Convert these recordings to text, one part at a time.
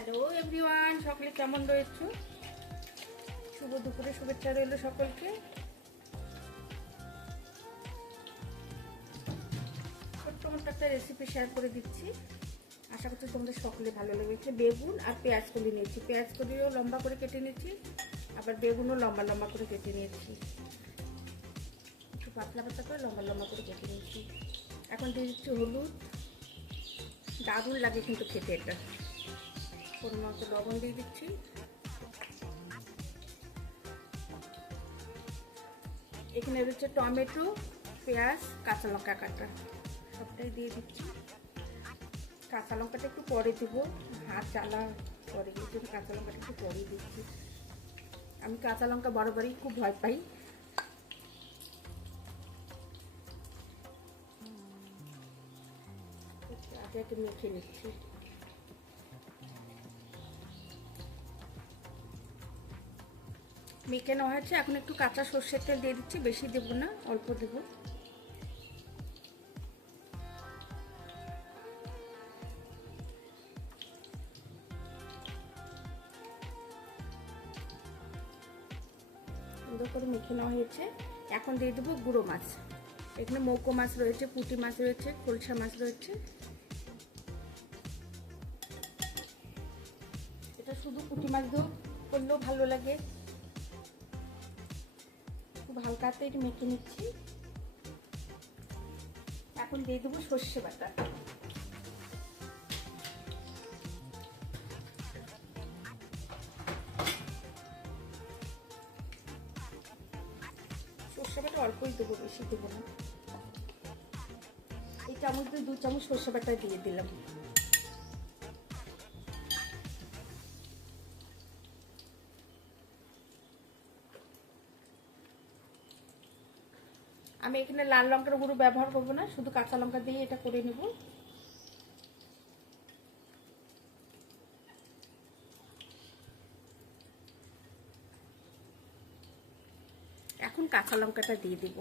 Hello everyone, সকলে কেমন রয়েছে? শুভ দুপুরে শুভেচ্ছা রইল সকলকে। ছোট্ট মোট্ট একটা রেসিপি শেয়ার করে দিচ্ছি। আশা করছি তোমাদের সকলে ভালো লেগেছে। বেগুন আর পেঁয়াজ কলি নিয়েছি। পেঁয়াজ কলিও লম্বা করে কেটে নিয়েছি, আবার বেগুনও লম্বা লম্বা করে কেটে নিয়েছি। একটু পাতলা পাতলা করে লম্বা লম্বা করে কেটে নিয়েছি। এখন দিয়ে দিচ্ছি হলুদ। দারুণ লাগে কিন্তু খেতে এটা। পরিমাণ মতো লবণ দিয়ে দিচ্ছি। এখানে রয়েছে টমেটো, পেঁয়াজ, কাঁচা লঙ্কা কাটা। সবটাই দিয়ে দিচ্ছি। কাঁচা লঙ্কাটা একটু পরে দিব। হাত জ্বালা পরে গিয়ে জন্য কাঁচা লঙ্কাটা একটু পরে দিচ্ছি। আমি কাঁচা লঙ্কা বরাবরই খুব ভয় পাই। আগে একটু মেখে নিচ্ছি। মেখে নেওয়া হয়েছে। এখন একটু কাঁচা সর্ষের তেল দিয়ে দিচ্ছি, বেশি দেবো না, অল্প দেবো। সুন্দর করে মেখে নেওয়া হয়েছে। এখন দিয়ে দেবো গুঁড়ো মাছ। এখানে মৌকো মাছ রয়েছে, পুঁটি মাছ রয়েছে কলসা মাছ রয়েছে। এটা শুধু পুঁটি মাছ দিয়েও করলেও ভালো লাগে। হালকাতে এটা মেখে নিচ্ছি। এখন দিয়ে দেবো সর্ষে বাটা। সর্ষে বাটা অল্পই দেবো, বেশি দেবো না। এই চামচ দিয়ে দু চামচ সর্ষে বাটা দিয়ে দিলাম। আমি এখানে লাল লঙ্কার গুঁড়ো ব্যবহার করব না, শুধু কাঁচা লঙ্কা দিয়ে এটা করে নেব। এখন কাঁচা লঙ্কাটা দিয়ে দিব।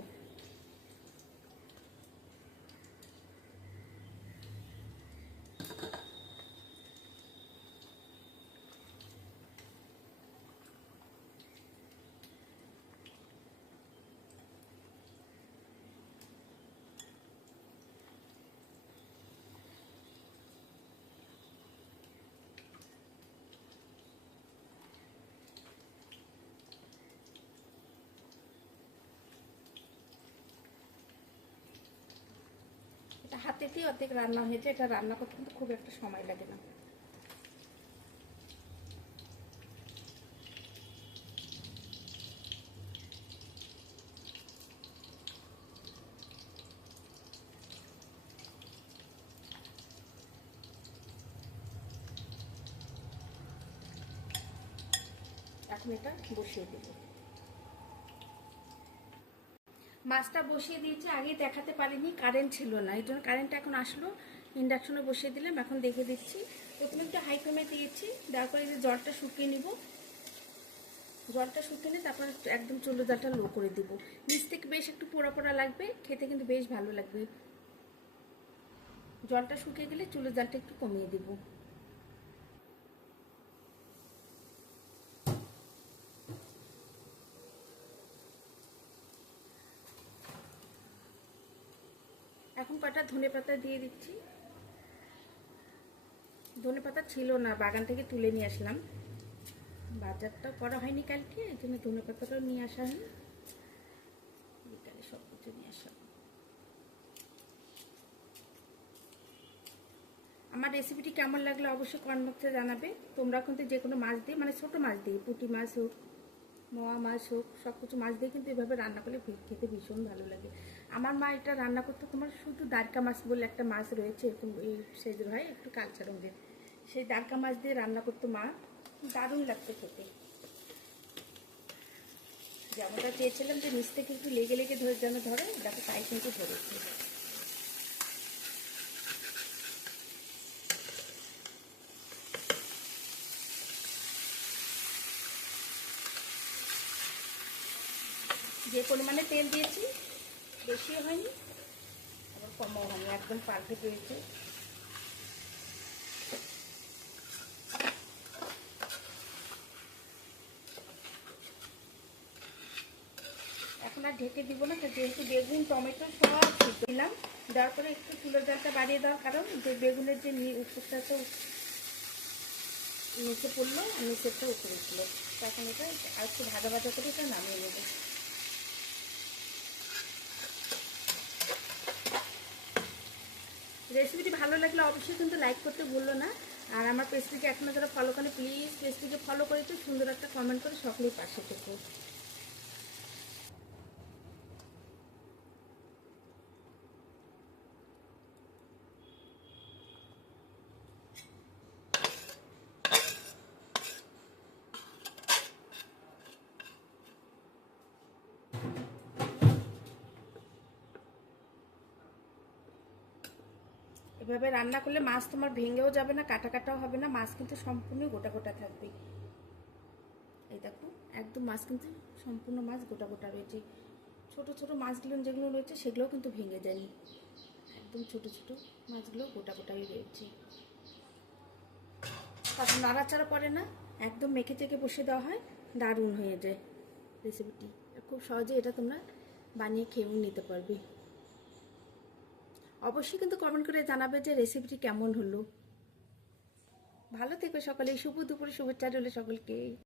এটা অর্ধেক রান্না হয়েছে এটা রান্না করতে কিন্তু খুব একটা সময় লাগে না। এখন এটা বসিয়ে দেবো। মাছটা বসিয়ে দিয়েছি আগে দেখাতে পারিনি কারেন্ট ছিল না। এই জন্য কারেন্ট এখন আসলো ইন্ডাকশনে বসিয়ে দিলাম, এখন দেখে দিচ্ছি। প্রথমে একটু হাই ফ্লেমে দিয়েছি, দেওয়ার পরে যে জলটা শুকিয়ে নিব। জলটা শুকিয়ে নিয়ে তারপর একদম চুলো জলটা লো করে দিব। নিচ থেকে বেশ একটু পোড়া পোড়া লাগবে, খেতে কিন্তু বেশ ভালো লাগবে। জলটা শুকিয়ে গেলে চুলো জলটা একটু কমিয়ে দিব। এখন কটা ধনে পাতা দিয়ে দিচ্ছি? ধনে পাতা ছিল না, বাগান থেকে তুলে নিয়ে আসলাম। বাজারটা করা হয়নি কালকে, এই জন্য ধনে পাতাটাও নিয়ে আসা হয়নি। বিকালে সব কিছু নিয়ে আসা আমার রেসিপিটি কেমন লাগল অবশ্যই কমেন্ট বক্সে জানাবে। তোমরা কিন্তু যে কোনো মাছ দিয়ে মানে ছোটো মাছ দিয়ে, পুঁটি মাছ হোক মোয়া, মাছ হোক সব কিছু মাছ দিয়ে কিন্তু এভাবে রান্না করলে খেতে ভীষণ ভালো লাগে। আমার মা এটা রান্না করতে, তোমার শুধু দারকা মাছ বলে একটা মাছ রয়েছে, এরকম এই সেজের হয়, একটু কালচা রঙের। সেই দারকা মাছ দিয়ে রান্না করতো মা, দারুণ লাগতো খেতে। যেমনটা চেয়েছিলাম যে নিচ থেকে একটু লেগে লেগে ধরে যেন ধরে দেখো তাই কিন্তু ধরেছে যে পরিমাণে তেল দিয়েছি বেশিও হয়নি, আবার কমও হয়নি, একদম পারফেক্ট হয়েছে। এখন আর ঢেকে দিব না যেহেতু বেগুন, টমেটো সব দিলাম দেওয়ার পরে একটু চুলোর জালটা বাড়িয়ে দেওয়ার কারণ যে বেগুনের যে উপরটা তো নিচে পড়ল নিচেরটা উপরে উঠল তখন এটা আর একটু ভাজা ভাজা করে এটা নামিয়ে নেব। রেসিপিটি ভালো লাগলে অবশ্যই কিন্তু লাইক করতে ভুললো না। আর আমার পেজটিকে এখনও যারা ফলো করে প্লিজ পেজটিকে ফলো করে তো সুন্দর একটা কমেন্ট করে সকলেই পাশে থেকে। এভাবে রান্না করলে মাছ তোমার ভেঙেও যাবে না কাটা কাটাও হবে না, মাছ কিন্তু সম্পূর্ণ গোটা গোটা থাকবে। এই দেখো, একদম মাছ কিন্তু সম্পূর্ণ মাছ গোটা গোটা রয়েছে। ছোট ছোট মাছগুলো যেগুলো রয়েছে সেগুলোও কিন্তু ভেঙে যায়নি একদম ছোট ছোট মাছগুলো গোটা গোটাই রয়েছে। তারপর নাড়াচাড়া পড়ে না, একদম মেখে চেখে বসে দেওয়া হয়, দারুণ হয়ে যায়। রেসিপিটি খুব সহজে এটা তোমরা বানিয়ে খেয়েও নিতে পারবে। অবশ্যই কিন্তু কমেন্ট করে জানাবে যে রেসিপিটি কেমন হলো। ভালো থেকো সকলে শুভ দুপুরে শুভেচ্ছা রইল সকলকে।